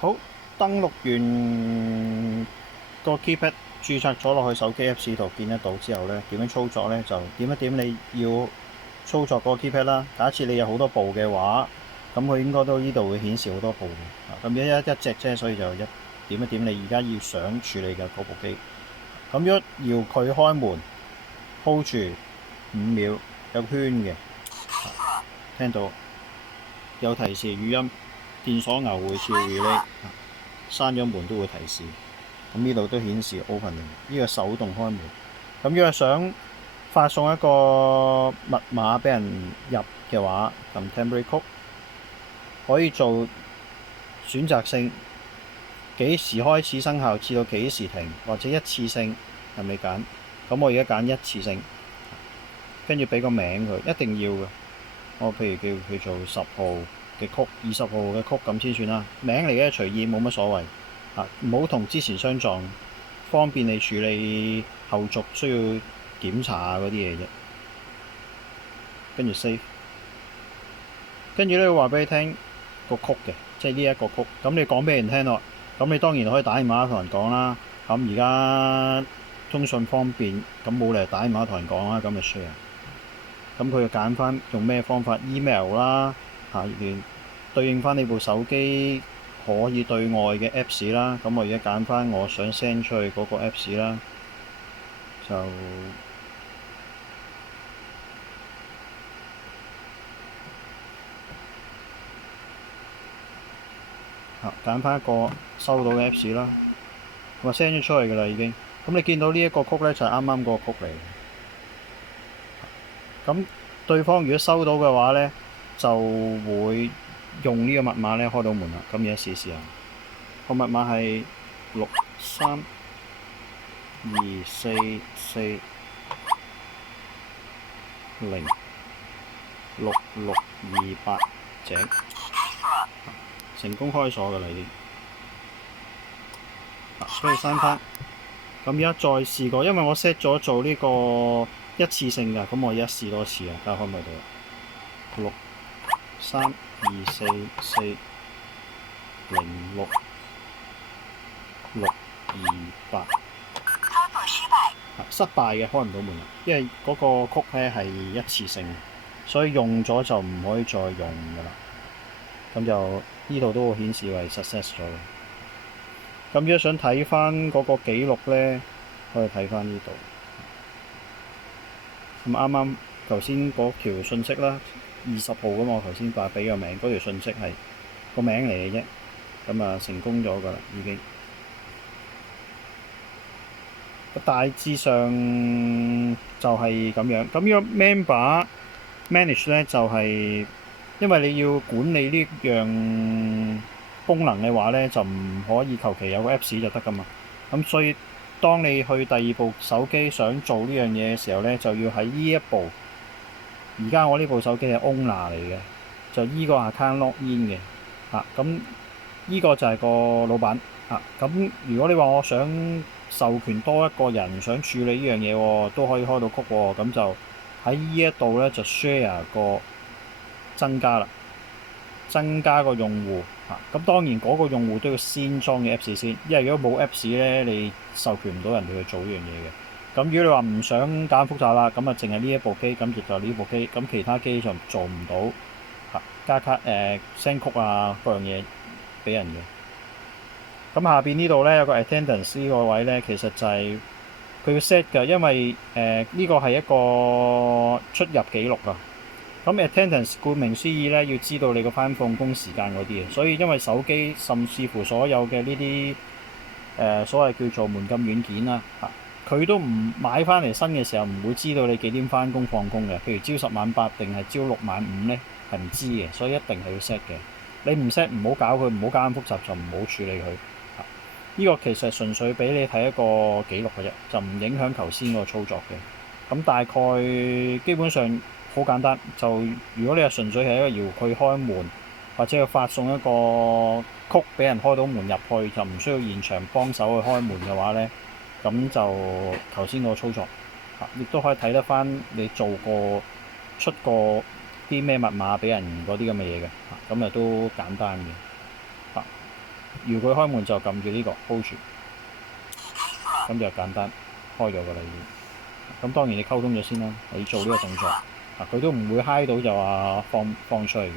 好，登錄完個 keypad 註冊咗落去手機 Apps 度見得到之後呢，點樣操作呢？就點一點你要操作個 keypad 啦。假設你有好多部嘅話，咁佢應該都呢度會顯示好多部嘅。咁一隻啫，所以就點一點你而家要想處理嘅嗰部機。咁如果搖佢開門 ，hold 住5秒，有圈嘅，聽到有提示語音。電鎖牛會跳 relay， 閂咗門都會提示。咁呢度都顯示 opening， 呢個手動開門。咁如果想發送一個密碼俾人入嘅話，撳 temporary code 可以做選擇性，幾時開始生效至到幾時停，或者一次性係咪揀？咁我而家揀一次性，跟住俾個名佢，一定要嘅。我譬如叫佢做10號嘅曲，20號嘅曲咁先算啦。名嚟嘅隨意，冇乜所謂。唔好同之前相撞，方便你處理後續需要檢查嗰啲嘢啫。跟住 save， 跟住咧會話俾你聽個曲嘅，即係呢一個曲。咁你講俾人聽咯，咁你當然可以打電話同人講啦。咁而家通訊方便，咁冇理由打電話同人講啦，咁就 share。咁佢就揀翻用咩方法 email 啦，連對應翻你部手機可以對外嘅 Apps 啦。咁我而家揀翻我想 send 出去嗰個 Apps 啦，就揀翻一個收到嘅 Apps 啦。我 send 咗出去㗎啦已經。咁你見到呢一個曲咧，就係啱啱個曲嚟。咁對方如果收到嘅話咧，就會用呢個密碼咧開到門啦。咁而家試試下，個密碼係63244066628井，成功開鎖㗎啦已經。所以刪翻。咁而家再試過，因為我 set 咗做呢個一次性㗎，咁我而家試多次啊，睇下開唔開到。632440668。失敗嘅，開唔到門啦，因為嗰個曲咧係一次性，所以用咗就唔可以再用㗎啦。咁就呢度都會顯示為 success 咗嘅。咁如果想睇翻嗰個記錄咧，可以睇翻呢度。咁啱啱頭先嗰條信息啦，20號㗎嘛，我頭先俾個名，嗰條信息係個名嚟嘅啫。咁啊成功咗㗎啦，已經。大致上就係咁樣。咁呢個 member manage 咧就係因為你要管理呢樣功能嘅話咧，就唔可以求其有個 Apps 就得㗎嘛。咁所以當你去第二部手機想做呢樣嘢嘅時候咧，就要喺呢一部。而家我呢部手機係 owner 嚟嘅，就依個 account login 嘅。咁依個就係個老闆。咁如果你話我想授權多一個人想處理呢樣嘢喎，都可以開到曲喎。咁就喺呢一度咧就 share 個增加啦，增加個用戶。咁當然嗰個用戶都要先裝嘅 Apps 先，因為如果冇 Apps 咧，你授權唔到人哋去做呢樣嘢嘅。咁如果你話唔想揀複雜啦，咁啊淨係呢一部機，咁亦就呢部機，咁其他機就做唔到加卡send 曲啊各樣嘢俾人嘅。咁下邊呢度咧有個 attendance 呢個位咧，其實就係佢要 set 嘅，因為呢個係一個出入記錄啊。咁 attendance 顧名思義咧，要知道你個翻放工時間嗰啲嘢，所以因為手機甚至乎所有嘅呢啲所謂叫做門禁軟件啦，佢都唔買翻嚟新嘅時候唔會知道你幾點翻工放工嘅。譬如朝10晚8定係朝6晚5咧，係唔知嘅，所以一定係要 set 嘅。你唔 set 唔好搞佢，唔好搞咁複雜，就唔好處理佢。呢個其實純粹俾你睇一個記錄嘅啫，就唔影響頭先個操作嘅。咁大概基本上好簡單，就如果你係純粹係一個遙距開門，或者要發送一個曲俾人開到門入去，就唔需要現場幫手去開門嘅話呢，咁就頭先個操作亦都可以睇得翻你做過出過啲咩密碼俾人嗰啲咁嘅嘢嘅，咁啊都簡單嘅。搖佢開門就撳住呢個 hold 住，咁就簡單開咗噶啦已經。咁當然你溝通咗先啦，你做呢個動作，佢都唔會嗨到就話放出去嘅。